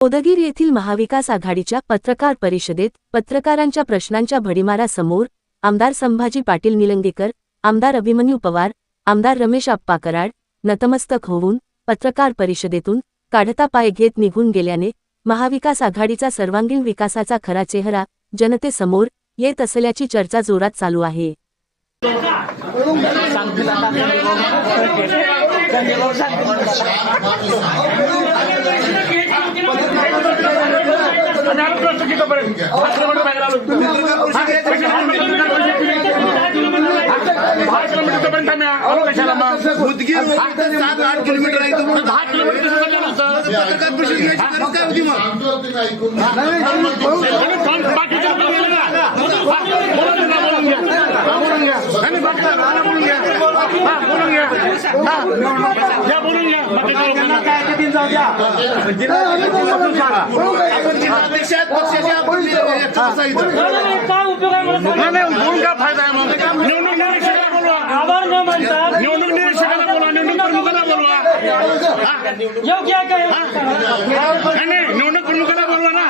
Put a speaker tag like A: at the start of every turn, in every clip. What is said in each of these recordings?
A: उदगीर येथील महाविकास आघाडीच्या पत्रकार परिषदेत पत्रकारांच्या प्रश्नांच्या भडीमारासमोर आमदार संभाजी पाटील निलंगेकर आमदार अभिमन्यू पवार आमदार रमेश आप्पा कराड नतमस्तक होऊन पत्रकार परिषदेतून काढता पाय घेत निघून गेल्याने महाविकास आघाडीचा सर्वांगीण विकासाचा खरा चेहरा जनतेसमोर येत असल्याची चर्चा जोरात चालू आहे
B: दहा किलोमीटरपर्यंत आम्ही आलो कशाला मग
C: उदगीर सात आठ किलोमीटर आहे
B: दहा किलोमीटर बोलून घ्या, लोकांना काय
D: उपयोग आहे मला.
B: नाही, बोलून फायदा आहे मग निवडणूक निरीक्षकाला बोलवा.
D: आभार न मानता
B: निवडणूक निरीक्षकाला बोलवा निवडणूक प्रमुखाला बोलवा. हा.
D: योग्य आहे का हे?
B: नाही, नाही, निवडणूक प्रमुखाला बोलवा ना.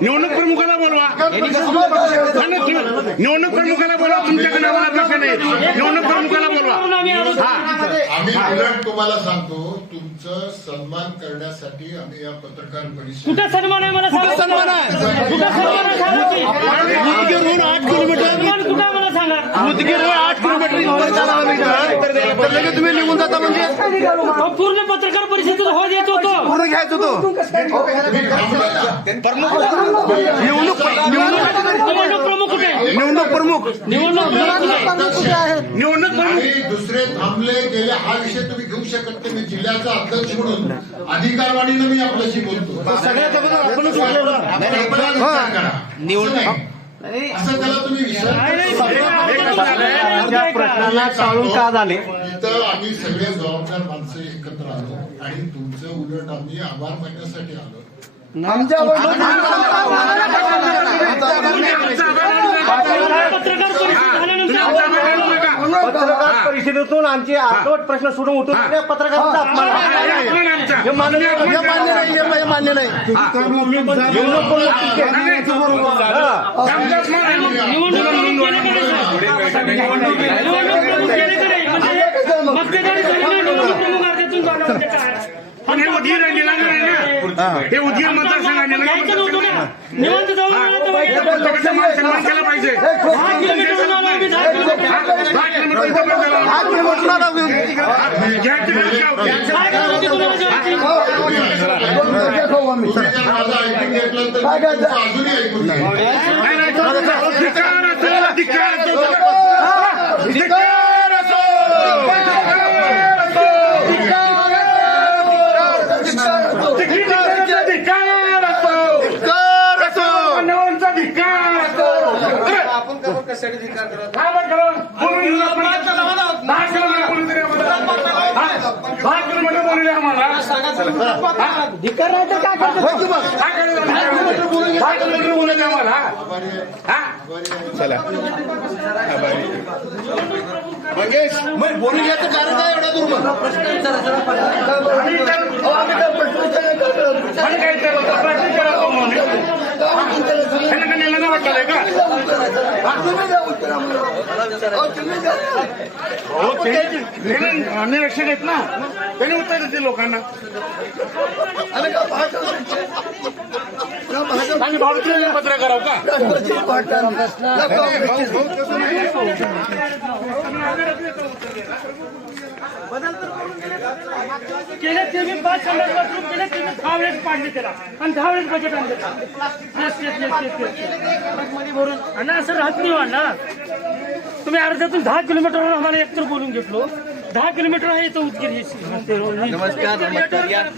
B: निवडणूक प्रमुखाला बोलवा. नाही, नाही, तुम्ही- निवडणूक प्रमुखाला बोलवा तुमच्याकडे नावाला प्रश्न नाही निवडणूक प्रमुखाला बोलवा
D: म्हणून आम्ही आलो.
B: हा
E: आम्ही उलट तुम्हाला सांगतो तुमचं सन्मान करण्यासाठी आम्ही या पत्रकार परिषद
D: कुठं सन्मान आहे मला सांगा
C: सन्मान आहे.
D: कुठं सन्मान आहे? सांगा की.
C: उदगीरहून आठ किलोमीटर
D: सन्मान कुठं आहे मला सांगा?
C: आठ किलोमीटर इथं चालावं लागतं. तर लगेच तुम्ही निघून जाता म्हणजे?
D: अहो, पूर्ण पत्रकार परिषदेत हो येत होतो.
C: पूर्ण घ्यायचं तो निवडणूक निवडणूक
D: निवडणूक प्रमुख कुठे?
C: निवडणूक प्रमुख
D: निवडणूक प्रमुख कुठे?
E: थांबले गेले हा विषय तुम्ही घेऊ शकत नाही. मी जिल्ह्याचा अध्यक्ष म्हणून अधिकारवाणीनं मी आपल्याशी बोलतो. असं नाही. असं त्याला तुम्ही
D: त्या
E: प्रश्नाला टाळून का झाले? इथं आम्ही सगळे जबाबदार माणसं एकत्र आलो आणि तुमचं उलट आम्ही आभार मानण्यासाठी आलो.
D: पत्रकार परिषद झाल्यानंतर
F: पत्रकार परिषदेतून आमचे अर्धवट प्रश्न सोडून उठून दिले. पत्रकारांचा अपमान आहे. हे मान्य नाही.
C: हे मान्य नाही हे.
F: हा.
D: नाही? म्हणजे
B: हे. उदगीर आहे, निलंगा आहे ना. हे. उदगीर मतदारसंघ आहे, निलंगा
D: यायचं नव्हतं
B: मतदारसंघ
D: ना. निवांत जाऊन आलं तर वाईट.
B: प्रत्येकाचा मान सन्मान केला पाहिजे.
D: दहा किलोमीटरहून आलो आम्ही, दहा किलोमीटर.
B: काय?
D: काय करायचं तुम्हाला जेवायची?
E: तुम्ही जर
B: दहा किलोमीटर आम्हाला
D: धिक्कार नाही तर काय करतो?
C: होय की मग?
B: दहा किलोमीटर दहा किलोमीटर आम्हाला हा?
C: मंगेश मग बोलून घ्यायचं कारण काय एवढा दूर मग
B: आणि काय ते होतं? प्रॅक्टिस म्हणून. का नेलं नाही वाटलं का ते निरीक्षक आहेत ना. त्यांनी उत्तर देते लोकांना. आम्ही भारतीय पत्र करावं का?
D: केले ते मी पाच संडास बाथरूम केले ते मी दहा वेळेस पाडले त्याला. आणि दहा वेळेस बजेट आणले भरून आणि असं राहत नाही हो ना. तुम्ही अर्ध्यातून दहा किलोमीटरवर आम्हाला एकतर बोलून घेतलो. दहा किलोमीटर आहे इथं उदगीर नमस्कार नमस्कार.